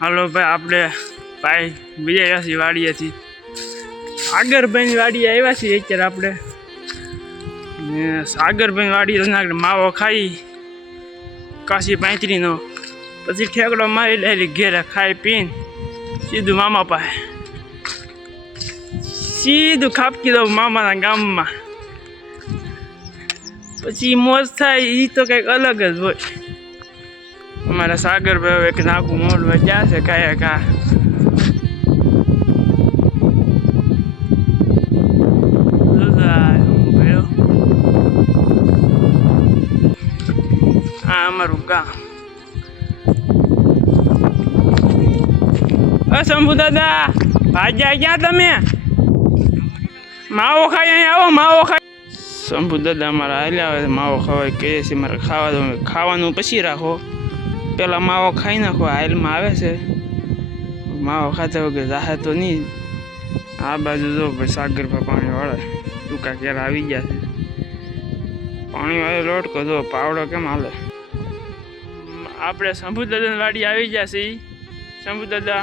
હાલો ભાઈ, આપણે ભાઈ વિજય છીએ વાડીએથી સાગરભાઈની વાડીએ આવ્યા છીએ અત્યારે આપણે. સાગરભાઈ વાડી આગળ માવો ખાઈ કાશી પાંતરીનો, પછી ઠેકડો મારી ડાયરેક્ટ ઘેરે ખાઈ પીને સીધું મામા પાસે, સીધું ખાપકી દઉં મામાના ગામમાં. પછી મોજ થાય એ તો કંઈક અલગ જ હોય. અમારા સાગરભાઈ હવે એક નાખું મોડવા જ્યાં છે કાંઈ કા. આ અમારું ગામ. શંભુ દાદા ભાગ્યા ક્યાં તમે? માવો ખાઈ અહીંયા આવો, માવો ખાઈ. શંભુ દાદા અમારા હાલ્યા આવે માવો ખાવા કહે છે. મારે ખાવા દો, ખાવાનું પછી રાખો, પેલા માવો ખાઈ નાખો. હાલમાં આવે છે માવો ખાતા વગર જાહે તો નહીં. આ બાજુ જો ભાઈ સાગરભાઈ પાણી વાળે ટૂંકા ક્યારે આવી ગયા છે. પાણી વાળે લોટકો જો પાવડો કેમ હાલે. આપણે શંભુ દાદાની વાડી આવી ગયા છે. શંભુ દાદા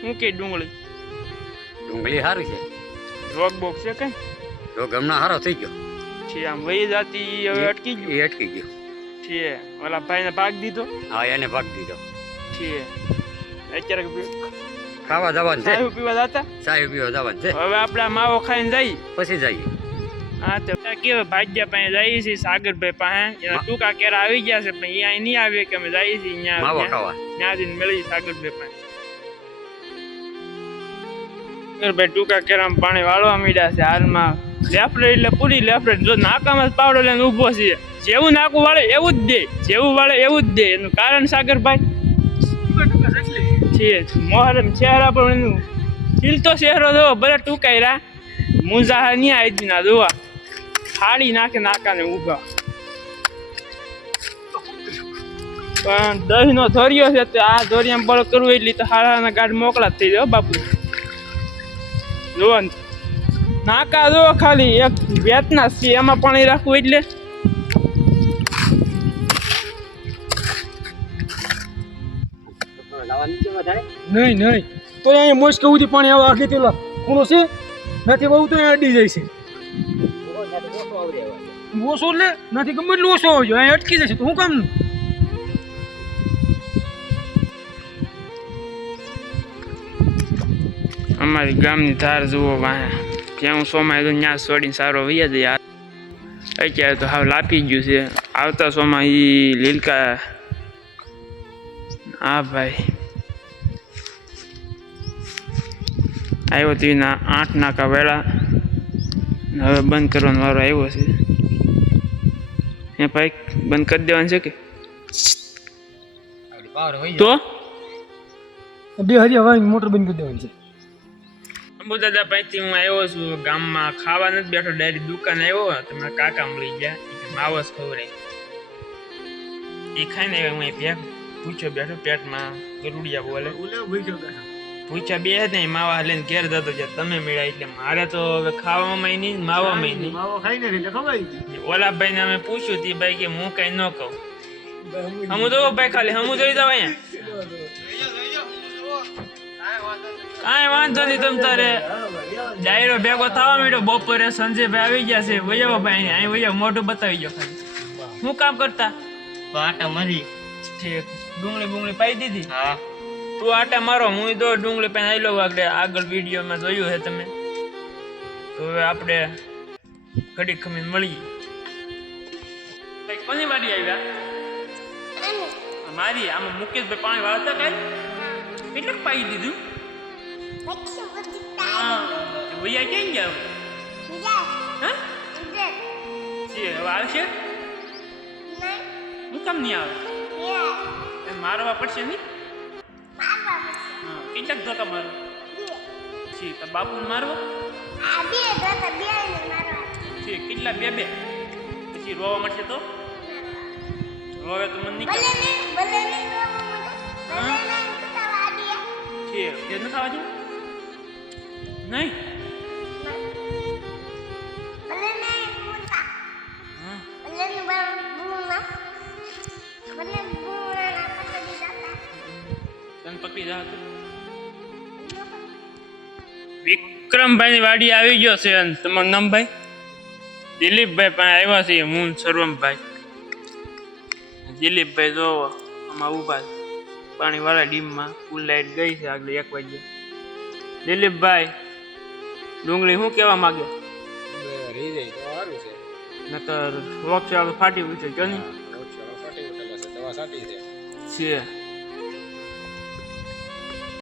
શું કે ડુંગળી સારી છે. રોગ બોગ છે કઈ? રોગ હમણાં સારો થઈ ગયો છે. આમ વહી જાતી હવે અટકી ગયું. એ અટકી ગયો છે. ઓલા ભાઈને ભાગ દીધો. હા, એને ભાગ દીધો છે. અત્યારે ખાવા જવાનું છે, ચાય પીવા જતા, ચાય પીવા જવાનું છે. હવે આપણે આ માવો ખાઈને જઈએ પછી જઈએ. હા તો કેવા ભાગ્યા પાસે જઈએ છીએ સાગરભાઈ પાસે. એના ટૂંકા કેરા આવી ગયા છે પણ અહીંયા નહીં આવીએ કે અમે જઈએ છીએ માવો ખાવા. ત્યાં જઈને મળી સાગરભાઈ પાસે. સાગરભાઈ ટૂંકા કેરામાં પાણી વાળવા માંડ્યા છે હાલમાં. લેફ્ટ એટલે પૂરી લેફ્ટ. જો નાકામાં પાવડો લઈને ઊભો છે. જેવું નાકું વાળે એવું જ દે, જેવું વાળે એવું જ દે. એનું કારણ સાગરભાઈ છે મોહરમ ચહેરા પર એનું ખીલતો ચહેરો જો ભલે ટૂંકાયરા મુંઝા નહીં આવી ના જોવા ફાડી નાખે નાકાને ઊભા. પણ દહીંનો ધોરિયો છે તો આ ધોરિયામાં બળ કરવું એટલી તો હારાના ગાઢ મોકલા જ થઈ જાય બાપુ. જુઓ નાકા જો ખાલી એક વેતના છે એમાં પાણી રાખવું એટલે નહીં નહીં તો અહીંયા મોજ કેવું પાણી આવે આગળ પેલા ખૂણો છે નથી બહુ તો અડી જાય છે. ઓછો એટલે નથી ગમે એટલું ઓછો આવજો અહીંયા અટકી જશે તો શું કામનું? અમારી ગામની ધાર જુઓ વાહ જ્યાં સોમાય તો ત્યાં છોડીને સારો વૈયા જાય. અત્યારે તો હાવ લાપી ગયું છે. આવતા સોમાં એ લીલકા. હા ભાઈ આવ્યો તો એના 8 નાકા વેળા હવે બંધ કરવાનો વારો આવ્યો છે. એ ભાઈ બંધ કરી દેવાનું છે કે તો 2000 મોટર બંધ કરી દેવાની છે. શંભુ દાદા પાસેથી હું આવ્યો છું ગામમાં. ખાવા નથી બેઠો, ડાયરેક્ટ દુકાન આવ્યો. તમે કાકા મળી ગયા માવો જ ખવડાય એ ખાઈને આવ્યો. હું ભેગ પૂછ્યો બેઠો પેટમાં ગરુડિયા બોલે પૂછ્યા બે નહીં માવા લઈને ઘેર જતો છે. તમે મેળા એટલે મારે તો હવે ખાવામાં નહીં માવામાં નહીં. ઓલા ભાઈને અમે પૂછ્યું તે ભાઈ કે હું કઈ ન કહું. હમું તો ભાઈ ખાલી હમું જોઈ દઉં અહીંયા કાંઈ વાંધો નહીં. તમ તારે ડાયરો ભેગો થવા માંડ્યો. બપોરે સંજયભાઈ આવી ગયા છે. વૈયા ભાઈ અહીં વૈયા મોઢું બતાવી ગયો. ખાલી શું કામ કરતા? આટા મારી ઠીક. ડુંગળી બુંગળી પાઈ દીધી? હા. તું આટા મારો, હું તો ડુંગળી પાઈ આવેલો. આગળ વિડીયોમાં જોયું છે તમે. તો હવે આપણે ઘડી ખમીને મળીએ. કોની વાડી આવ્યા? મારી. આમાં મુકેશભાઈ પાણી વાળતા કાંઈ કેટલાક પાઈ દીધું? ભૈયા ક્યાં ગયા? હા છે હવે આવશે? હું કામ નહીં આવે? મારવા પડશે નહીં? હા. કેટલાક ધોકા મારો છે? બાપુને મારવો છે? કેટલા? બે પછી રોવા મળશે તો રોવે તો મને નહીં છે. નથી ખાવા છે નહીં? આપી દા વિક્રમભાઈ ની વાડી આવી ગયો છે અને તમારું નામ ભાઈ દિલીપભાઈ પાસે આવ્યા છે હું સર્વમભાઈ દિલીપભાઈ જો આમાં ઉભા પાણી વાળા ડીમમાં ફૂલ લાઈટ ગઈ છે આગળ 1 વાગે દિલીપભાઈ ડુંગળી શું કહેવા માંગે નકર રોગ ફાટી ઉઠે કે નહીં છે